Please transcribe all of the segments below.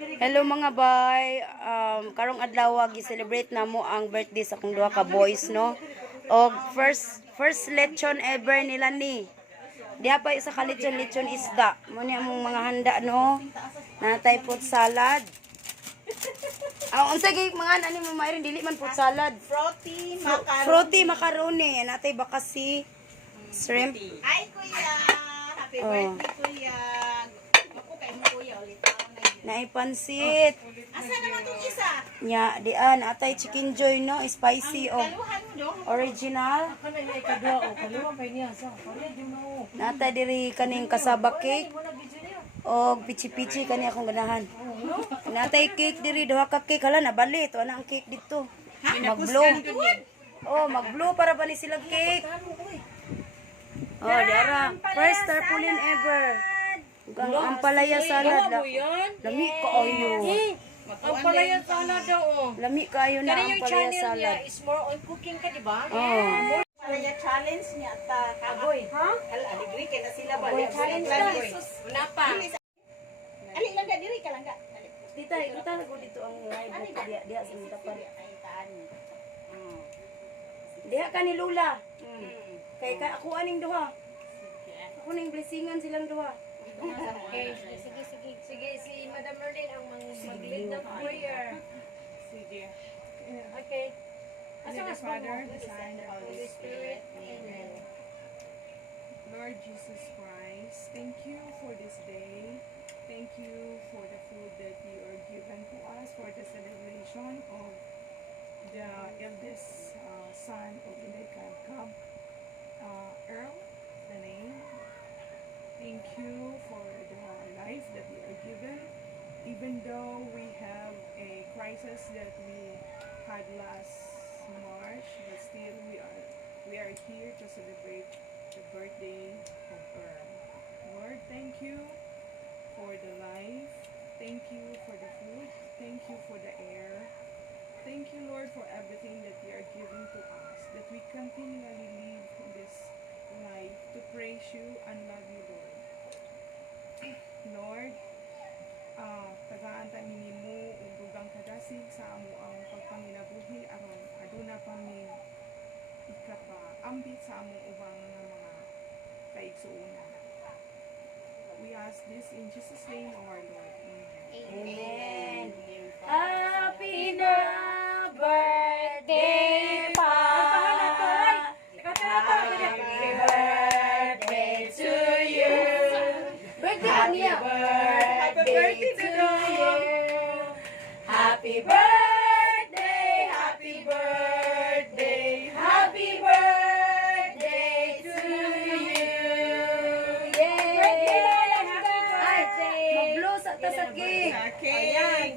Hello mga bay, karong adlaw gi-celebrate namo ang birthday sa akong duha ka boys, no? Og first lechon ever nila ni. Diha pa isa ka lechon isda. Mo ni among mga handa, no? Natay food salad. Ang unsa gyud mga ani mo mayroon dili man food salad. Fruity macaroni, natay bakasi, shrimp. Ay kuya, happy birthday kuya. Ako kay mo kuya ulit. Naipansit. Asa naman tong isa? Nya, dian atay chicken joy, no? Spicy o Kaluhan mo do. original. Kana ni kadua o kaluwa pa niya sa. Kaya di mo. Natay diri kaning kasaba cake o pichi-pichi kani akong ganahan. Natay cake diri duha ka cake hala na balit ana ang cake dito. Mag-blow. Oh, mag-blow para ba ni sila cake. Oh, diara. First tarpaulin ever. Ang palaya salad la. Lami kaayo. Ang palaya salad daw o. Lami kaayo na ang palaya Channel niya salad. is more on cooking ka, di ba? Oh. Palaya challenge niya ta kagoy. Ha? Aligri kay na sila ba? Challenge Challenge. Wala pa. Ali lang ga diri ka lang ga. Tita, kita ko dito ang live na dia sa tapan. Diha ka ni Lula. Kay ako aning duha. Ako ning blessingan silang duha. Okay, sige. Si Madam Merlin ang mag-lead ng prayer. Sige. Okay. In the Father, the Son, and the Holy Spirit. Amen. Lord Jesus Christ, thank you for this day. Thank you for the food that you are given to us for the celebration of the eldest son of Inday Cab, Earl, the name. Thank you for the life that we are given. Even though we have a crisis that we had last March, but still we are here to celebrate the birthday of Earl. Lord, thank you for the life. Thank you for the food. Thank you for the air. Thank you, Lord, for everything that you are giving to us, that we continually live in this life to praise you and love you, Lord. Lord, tagaan ta minimo ug dugang kadasig sa amo ang pagpanginabuhi aron aduna pa mi ikapaambit sa amo ubang mga kaigsuonan. We ask this in Jesus' name, our Lord. Amen. Amen. Happy na birthday pa. Happy birthday to you. Birthday niya. Happy birthday to you. Happy birthday, happy birthday, happy birthday to you. Yay! Ay, mag-blow sa tasagi. Okay.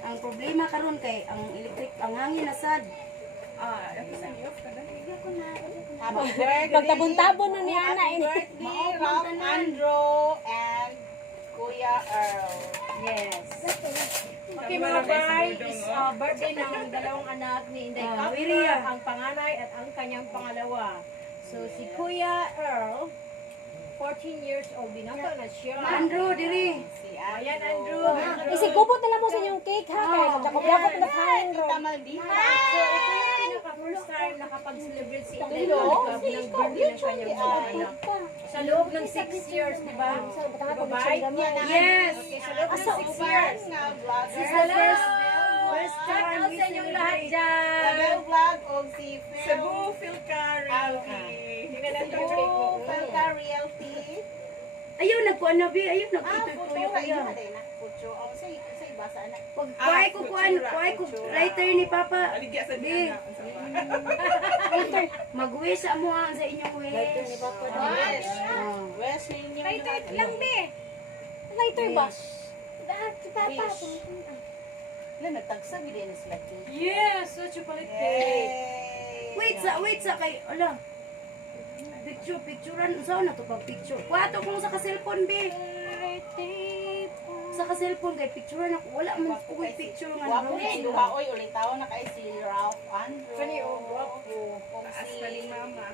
Ang problema karon kay ang electric, ang hangin nasad. Happy birthday. Pagtabon-tabon na ni Ana Happy birthday, Ralph Andrew and Kuya Earl. Yes. Okay mga bay, is birthday ng dalawang anak ni Inday Wiria. Kapra, ang panganay at ang kanyang pangalawa. So si Kuya Earl, 14 years old, binato na siya. Andrew diri. Si Ayan, Andrew. Isigubot na lang mo sa inyong cake ha, kaya kakabiyabot na kain ro. Tita Maldita. So ito yung pinaka-first time nakapag-celebrate si Inday Kapra ng birthday ng kanyang mga anak. Sa loob ng 6 years, di ba? Bye-bye. Yes. Okay, sa loob ng 6 years. Nga vlogger. This is the first Shout time out we sa inyong lahat celebrate. dyan. Vlog og si Phil. Cebu Philcari. Tingnan natin yung Cebu cake mo. Felca Realty. Ayaw nagkuan na bi, ayaw Pucho nagtutuyo kayo kuya. na din na. Pucho. Oh, sa basa anak. Pag kuhay ko kuan, kuhay ko lighter ni Papa. Aligya sa Bi, diyan. mag-wish sa mo sa inyong wish. Lighter ni Papa. Wish. Wish ninyo. Lighter lang, be. Lighter ba? Dahil si Papa. Wish. Ilan nagtagsa bilhin sila. Yes, such a palit cake. Yay! Wait sa kay, ala. Picturean, saan na to pag picture? Kuha to kung sa ka-cellphone, be. Sa ka-cellphone kay picturean ako. Wala man ko may picture nga Wapo na. ni duha oy ulit taon na kay si Ralph Andrew. Funny, oh, wapo. Kung Taas si pa ni mama.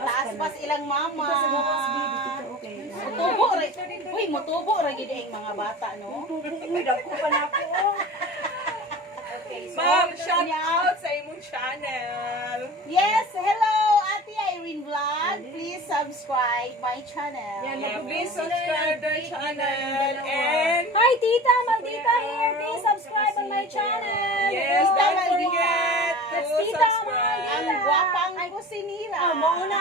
taas pa ilang mama. Ito sa gawas, be. Dito, okay. Mutubo ra. Uy, mutubo ra gid ang mga bata, no? Uy, dako pa na ako. Ma'am, shout out sa imong channel. Yes, hello, Ate Irene Vlog. Please subscribe my channel. Yeah, please subscribe their channel and Hi, Tita Maldita here. Please subscribe on my channel. yes, Oh, don't my forget That's to Tita subscribe. Ang gwapang kusinira. mauna.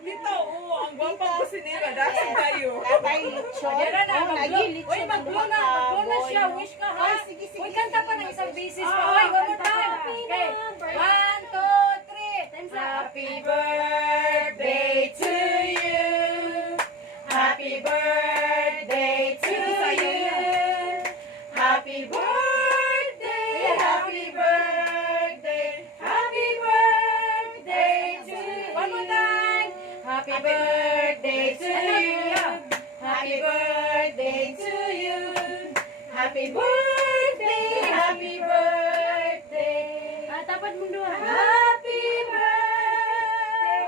Dito, ang gwapang kusinira. That's tayo. Natay lechon. Dara na, Oh, lagi mag-blow. lechon. Uy, mag-blow na. Mag-blow na siya. Wish ka, ha? Ay, sige, sige. Uy, kanta pa ng isang beses pa. Ah, Uy, one more kanta time. pa. Okay. 1, 2, 3. Time's up. Happy birthday to you. Happy birthday to you. Happy birthday. Happy birthday. Happy birthday to you. One more time. Happy birthday to you. Happy birthday to you. Happy birthday. Happy birthday. Tapat mo doon. Happy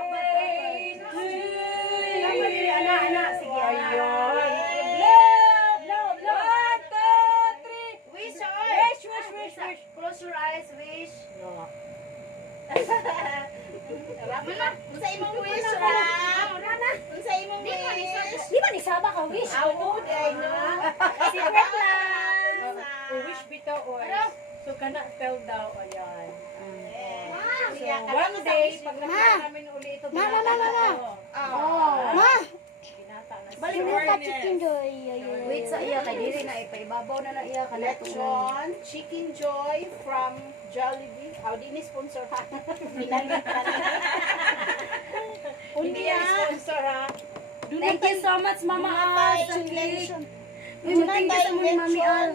birthday to you. Anak-anak, sige, ayun. Blow, blow. 1, 2, 3. Wish, Wish, wish, wish, wish. Close your eyes, wish. Unsa imong wish, Ram? Unsa imong wish? Di ba ni Saba ka wish? Awo, day no. Secret lang. Wish bitaw or so kana tell daw ayan. So Yes. one day pag nakita namin uli ito binata na. Ma, Binata na. Balik mo Sure, ka yes. chicken joy. Wait sa iya, kay diri na ipaibabaw na na iya. Lechon, chicken joy from Jollibee. How di ni sponsor ha? Pinalit na lang. Hindi yan sponsor ha. Thank you so much, Mama Dunatay Al, sa cake. lechon. Uy, thank you so much, Mami Al.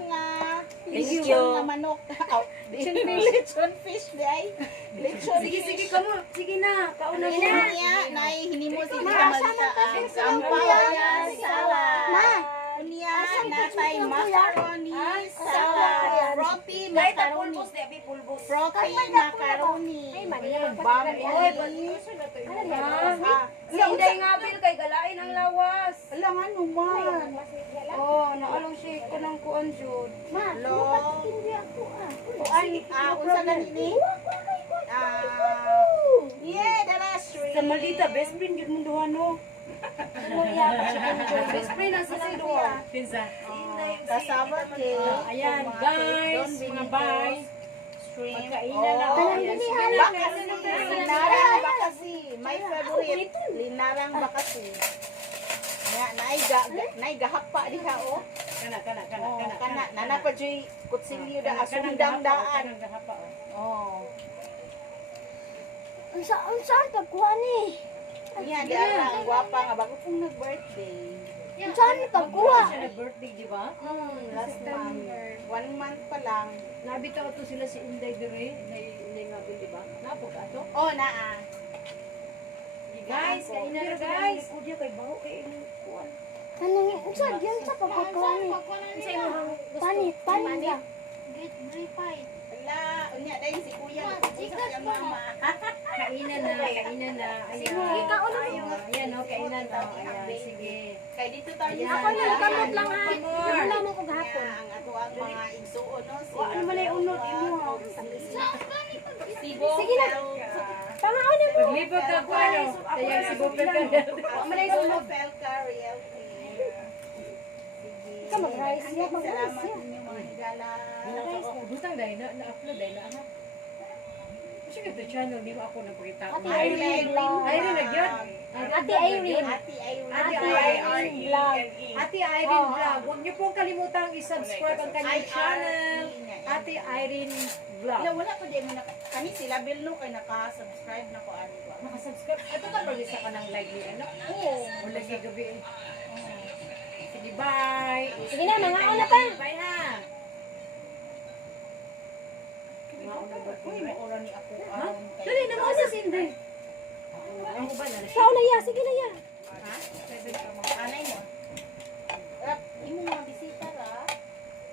Thank you. Lechon nga manok. Lechon fish day. Lechon Sige, fish. sige, kamo. Sige na, kauna mo. Niya, nay hinimo si Tita Malita ang sampayan salad. Unya, natay macaroni salad. Propi Kahit ang macaroni. pulbos, di abi pulbos. Propi macaroni. Bamboli. Si Inday nga, Bill, kay galain ang lawas. Alam nga naman. Oh, naalong siya ka ng kuan, Jud. Hello. Unsa na nini? Yeah, the restaurant. Sa Maldita, best friend yun mo duha, no? Best friend ang sila duha. Pizza. Si Inday, si Kasama cake. Ayan, guys, mga bye. Shrimp. Magkainan na. Oh, Ayan, sige na. bakasi. Linarang bakasi. My favorite. Linarang bakasi. Nga, naigahapa diha, oh. Kana. Oh, kana. Nana pa dyo'y kutsilyo da, asundang daan. Oh. Unsaan pagkuha ni? Yan, di ang gwapa nga. Bago pong nag-birthday. Unsaan pagkuha? Siya nag-birthday, di ba? Last month. 1 month pa lang. Nabitaw to sila si Inday Dire, Inday nga bil, di ba? Napog ato. Oh, naa. Guys, kainan na guys. Kudya kay baho kay kuan. Ano unsaan yun sa pagkuha ni? Panit lang. Wala, unya dahil si kuya. Usap yung mama. Kainan na. Ayan. Ayan, no, kainan na. Ayan, sige. Kaya dito tayo Ayan. Ako na kamot lang ha. More. Wala mo ko gahapon. Ang ato ang mga igsuon, no? Ano man ay unod imo? Sibo. Sige na. Pangaon mo. Paglibot ka ko, ano? Kaya si Bopel ka na. Sibo, Felca, Realty. Ka mag-rice. Salamat ninyo mga higala. Butang dahil na-upload dahil na ano. Kasi ka channel, di ba ako nagpakita? Ate Irene Vlog. Irene na yun. Ate Irene. Ate Irene. Ate Irene Vlog. Ate Irene Vlog. Huwag niyo pong kalimutang i-subscribe ang kanyang channel. Ate Irene Vlog. Wala ko din mo na kani sila Bill no kay naka-subscribe na ko ani ko. Nakasubscribe. Ito ka pag isa ka ng like ni ano? Oo. O lagi gabi eh. Sige, bye. Sige na, mga una pa. Bye ha. Uy, maura ni ako Ha? aron kay. Dali na mo sa sindi. Ako ba na? Ikaw na ya, sige na ya. Ha? Anay mo. Imo mga bisita ra.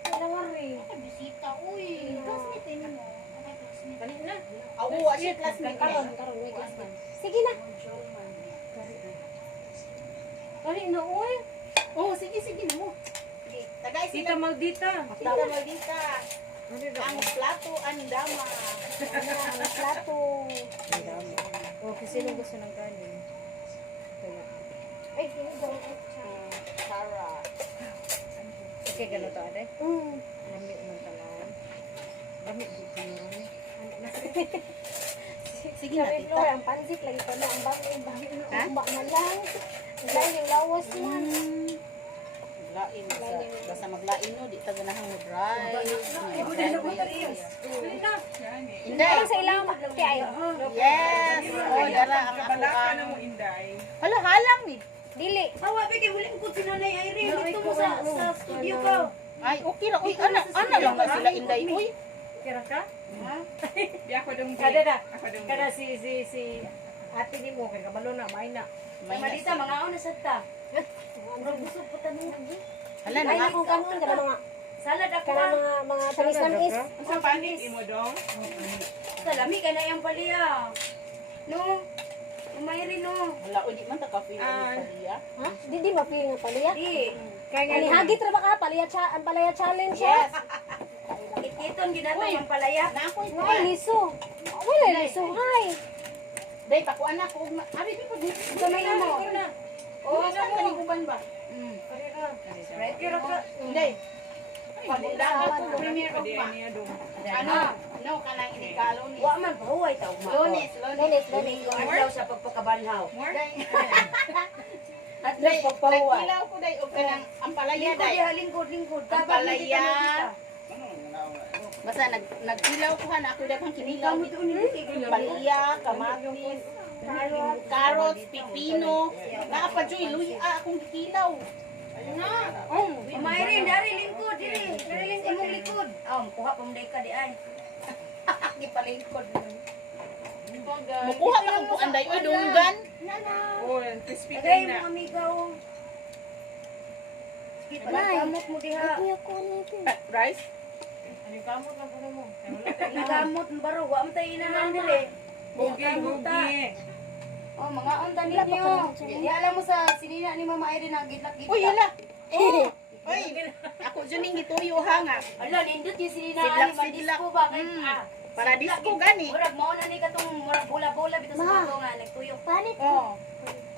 Wala worry. Bisita uy. Classmate ni mo. Kanina. Awo, asya classmate Karon, may class na. Sige na. Ay, nauwi. Oh, sige, sige mo. Sige, tagay Tita sila. Maldita. Tita Maldita. Ang plato andama. Ang plato. O, kasi sino gusto ng kanin? Ito na. Ay, ginagawa ko. Tara. Okay, ganito ate. Lami man talaan. Lami dito na rami. Sige na, Sabi tita. Flor, ang pansit lagi pa na. Ang bagay Ha? na umba na lang. Ang lain yung lawas man. Lain sa basta maglain no, di ta ganahang rice. Hindi. Parang sa ilang kaya. Yes. Oh, dara ang Kabala ka ako. na mo, Inday. Hala, halang ni. Dili. Hawa, bigay mo lang ko si Nanay Irene. Dito mo sa studio ko. Ay, okay lang. Uy, ana lang na sila inday. Uy. Kira ka? Di ako dong Kada na. Ako dong Kada si ate ni mo. Kaya kabalo na. May na. May Malita, mga una sa ta. Hala Ay, na. akong kanon kada mga Salad ako kada ah. mga tamis-tamis. Sa panik imo dong. Salami ka na yung paliya. No? Umayri no. Wala, o di man ta ka-feel ang paliya. Ha? Di mapili nga paliya. Di. Kaya Ani hagit ra ba ka ang palaya challenge ha? Yes. Kiton ginatong yung palaya. Na ako ito. Ay, liso. Wala liso. Hay. Day, pakuan na ko. Ari, di pa dito. Kamay na mo. Oh, saan ka niguban ba? Right? Kira ka. Hindi. Pagdagat ko, premier of Padi ma. niya dong. Ano ka lang inikalo ni? Wa man pahuway ta ugma. Lunes. Domingo adlaw sa pagpakabanhaw. Day, Adlaw pagpahuway. nagkilaw ko day, o ka lang, ang palaya Lingkod day. ya, lingkod. Ang Kapag palaya. nakita mo kita. Basta nagkilaw ko ha, na ako daghang kinilaw. Ikaw mo doon ni Palaya, kamatis, carrots, pipino. Nakapadyoy, luya akong kikilaw. Umayri, dari lingkod, diri. Dari lingkod, imong likod. Kuha pa mo day ka di ay. Di palingkod. Mukuha pa kung puanday, o dunggan. Oh, crispy Tagay tayo na. mo amiga o. Sige, palagamot mo diha. Kuya ko nito. Rice? Ano kamot lang po mo? Nagamot baro, wa mo tayo inahan dili. Bugi, bugi. Oh, mga unta ninyo. Di alam mo sa sinina ni Mama Irene na gidlak-gidlak. Uy, hala. Oh. Uy, ako dyan yung gituyo ha nga. Ala, nindot yung sinina Sidlak, ni Mandisco sidlak. ba? Kay, Para disco gani. Murag mo na ni katong murag bola-bola bitaw sa bato nga nagtuyo. Panit. Oh.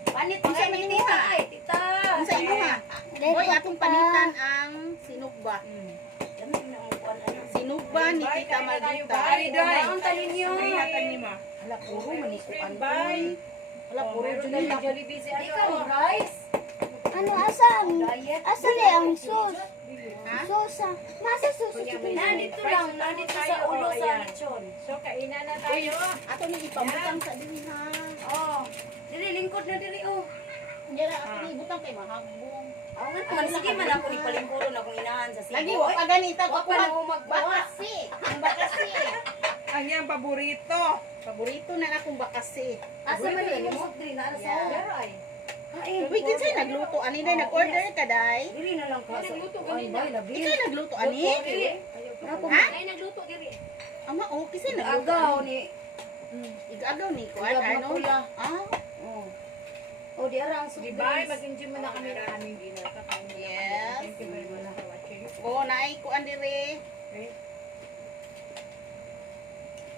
Panit Unsa pa man kay imo, tita ha? ay, tita. Ang sa imo ha? Boy, atong panitan ang sinugba. Dami na ang kuan ano. Sinugba ni Tita Maldita. Ari, day. Mga unta ninyo. Ingatan ni ma. Hala, puro manikuan. Bye. Hala, puro dyan Meron yung Jollibee si Di ano. ka mo rice. Ano asan? Diet. Asan na ang sauce? Ha? Sauce. Masa sauce ito? Nandito lang, nandito sa ulo sa lechon. So, kainan na tayo. Ato ni ipamutang sa dili ha. Oh. Dili lingkod na dili oh. Diyan ato ni ibutang kay mahagbong. Aw nga man sige man ako ni palingkuro na kung inahan sa Lagi Cebu. wa pa ganita Wa ko pa na mo magbawa. bakasi. Ang bakasi. Ang iyang paborito. Paborito na na akong bakasi. Asa man ni mo diri na sa Yeah. daray. Ay, Uy, kinsay nagluto ani day nag-order ka day? dili na lang ka sa luto ganina. Ay, labi. Ikaw nagluto ani? Ha? Ay, nagluto diri. Ama, oh, kisay nagluto. Agaw ani? ni Igagaw ni ko Igagaw ano? pula. Ah, Oh. Oh, di arang sa Bye, mag-enjoy mo na kami ng aming dinner. Kakain mo na kami. yes. Thank you very much for watching. Oh, naay ko andire.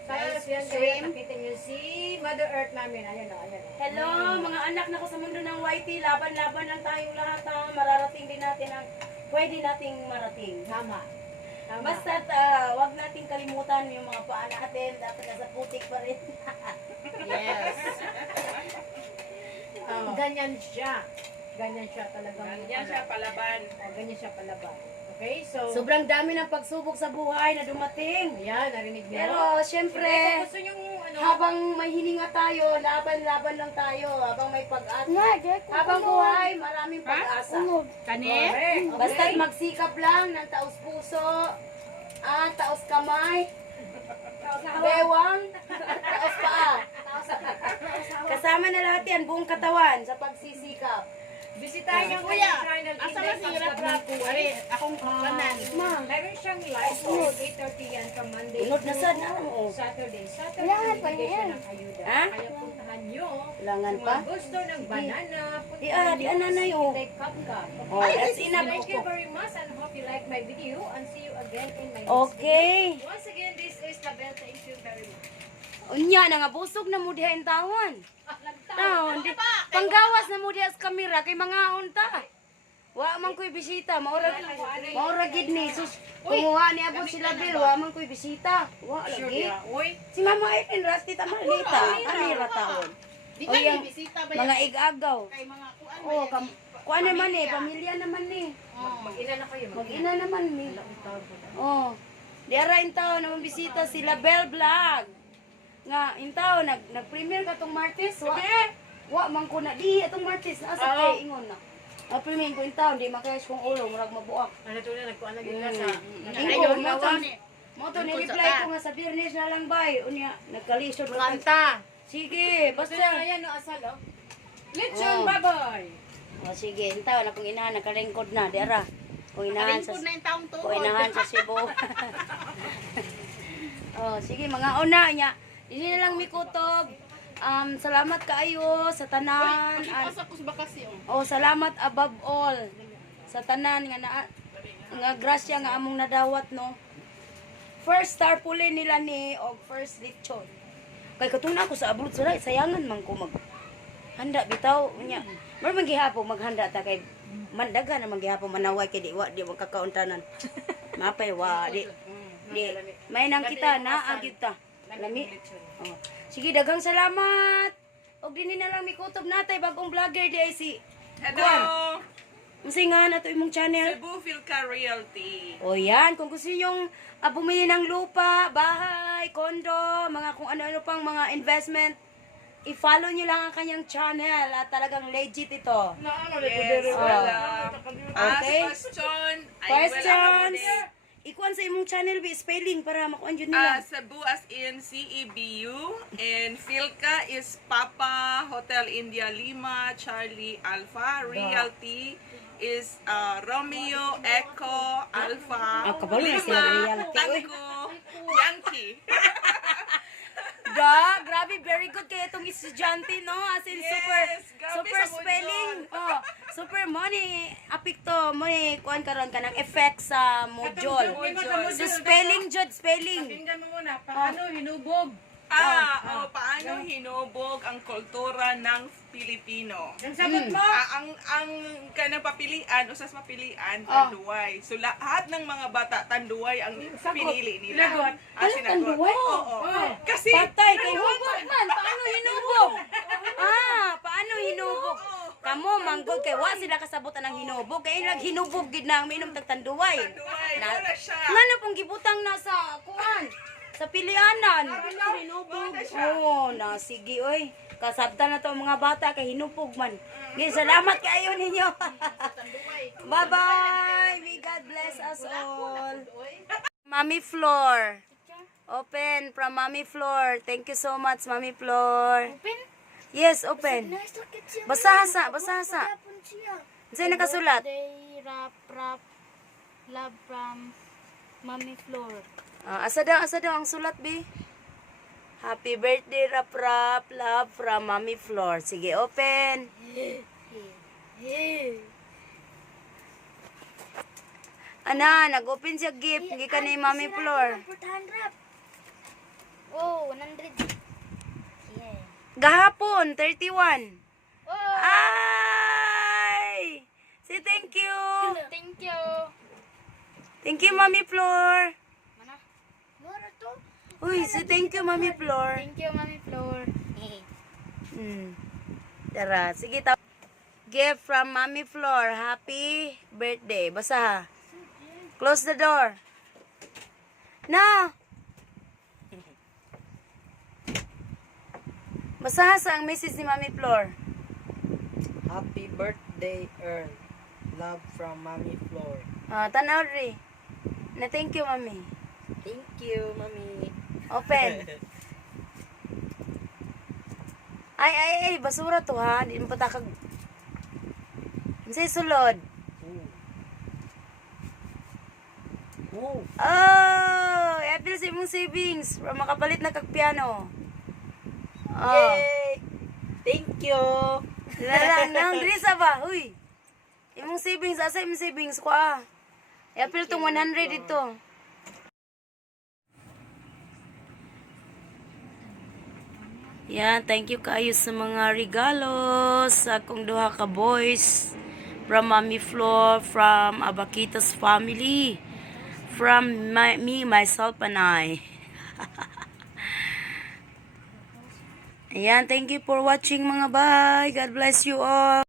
Sa yan kayo, nakita niyo si Mother Earth namin. Ayan o, ayan o. Hello, mga anak na ko sa mundo ng YT. Laban-laban lang tayong lahat. Mararating din natin ang pwede nating marating. Tama. Tama. Basta wag nating kalimutan yung mga paa natin. Dapat nasa putik pa rin. Yes. Ganyan siya. Ganyan siya talaga. Ganyan siya palaban. Ganyan siya palaban. Okay, so... Sobrang dami ng pagsubok sa buhay na dumating. Ayan, narinig niyo. Pero Kung syempre, gusto nyo ano... habang may hininga tayo, laban-laban lang tayo. Habang may pag-asa. Nga, dahil ko Habang buhay, maraming pag-asa. Unod. Kani? Correct. Basta magsikap lang ng taos puso, taos kamay, bewang, taos paa. Kasama na lahat yan, buong katawan sa pagsisikap. Bisitahin niyo ang Kuya, kanyang channel. asa ba si Rap-Rap? Ari, akong kanan. Meron siyang live po. 8:30 yan from Monday Unod na to sad na. Oo. Saturday. Saturday, Wala nga pa nagbibigay siya yan. ng ayuda. Ha? Kaya puntahan nyo. Langan Kung pa? gusto ng banana, put Di ananay oh. like cup. Oh, that's enough. Thank you very much and hope you like my video and see you again in my next Okay. video. Once again, this is Label. Thank you very much. Unya na nga busog na mo diha in tawon. Tawon di. Panggawas na mo diha sa kamera kay mga unta. Wa man ko'y bisita, maura gid ni sus. Kumuha ni abot sila bil, wa man ko'y bisita. Wa lagi. Si Mama Irene Rasti ta malita, kanira tawon. Di O ka yang ni bisita ba mga yan? igagaw. Kay mga kuan. Oh, kuan naman eh, pamilya naman ni. Mag-ina na kayo. Mag-ina naman ni. Oh. Diara in taon na bisita sila Bell Vlog. Nga in taon nag-premiere ka tong Martes. Wa man ko na di atong Martes asa kay ingon na. Premiere ko in taon di makayas kong ulo murag mabuak. Ano to na nagkuan lagi ka sa Ingon mo to ni reply ko nga sa Birnes na lang bay. Unya nagkalisod ko. kanta. Sige, basta. Ayan no asal oh. Lechon Oh. baboy. O sige, in taon akong inahan naka-record na diara. Kung inahan sa Kalingkod na yung taong to. Kung inahan sa Cebu. Oh, sige mga una nya. Dili na lang mikutob. Salamat kaayo sa tanan. Asa ko sa bakasyon. Oh, salamat above all sa tanan nga grasya nga among nadawat no. First star puli nila ni og first lechon. Kay katuna ako sa abroad sila sayangan man ko mag handa bitaw nya. Mar man gihapon maghanda ta kay mandaga na maghihapon manaway kay di magkakauntanan. Mapay wa di. Di may nang kita na agit ta. Lami. Oh. Sige daghang salamat. Og dinhi na lang mikutob natay bagong vlogger di ay si Hello! Unsay nga na to imong channel? Cebu Philca Realty. O yan, kung gusto niyo bumili ng lupa, bahay, kondo, mga kung ano-ano pang mga investment, i-follow niyo lang ang kanyang channel at talagang legit ito. Yes, wala. Ask Okay. question. Questions? Ikuan sa imong channel, be spelling para makuan yun nila. Cebu as in CEBU and Philca is Papa Hotel India Lima Charlie Alpha. Realty is Romeo Echo Alpha kabalo na sila Lima realty. Tango Yankee. Grabe, very good kayo itong estudyante, no? As in, Yes, grabe super sa spelling. Oh, super money. Apik to, money, kuhan karon ka ng effect sa module. So, spelling, jud, spelling. Tingnan mo muna paano hinubog. Paano hinubog ang kultura ng Pilipino? Ang sagot mo. Ang kanang papilian, usas mapilian, tanduay. So lahat ng mga bata, tanduay ang pinili nila. Sinagot. Sinagot. Tanduay? Oo. Kasi, Patay, kay hubog man. Paano hinubog? Paano hinubog? Kamo, manggod kay wa sila kasabutan ng hinubog. Kaya ilag hinubog gid na ang minom tagtanduay. tanduay, wala siya. Ngano pong gibutang na sa kuan? Sa pilianan. Hinubog. Oo, na sige oy. Kasabtan na to ang mga bata kay hinupog man. Okay, salamat kayo ninyo. Bye-bye. May God bless us all. Mami Floor. Open from Mami Floor. Thank you so much, Mami Floor. Open? Yes, open. Nasakit siya. Basaha sa. Tapon siya. Sa'yo nakasulat? Birthday, rap, love from Mommy Floor. Asa daw ang sulat, B? Happy birthday, rap, love from Mami Floor. Sige, open. Ana, nag-open siya gift. Hindi ka ni Mami Floor. Oh, 100. Yeah. Gahapon, 31. Oh, Ay! Say thank you. thank you. Thank you, Mami Floor. Mana? Mora to? Uy, say thank you, Mami Floor. Thank you, Mommy Floor. Tara, sige. Gift from Mami Floor. Happy birthday. Basa ha. Close the door. No. Basa ha sa ang message ni Mami Floor. Happy birthday, Earl. Love from Mommy Floor. Tanaw rin. Na thank you, Mami. Thank you, Mommy. Open. Ay, basura to ha. Di mo patakag. Say sulod. Oh, Oh, i-appeal sa imong savings para makapalit na kag piano. Oh. yay! Thank you. Lalang nang drisa ba? Uy. Imong savings asa imong savings ko ah. I-appeal tong 100 dito. Yan, thank you kayo sa mga regalo sa akong duha ka boys. From Mami Flor, from Abaquitas family, from me, myself, and I. Ayan, thank you for watching mga bye. God bless you all.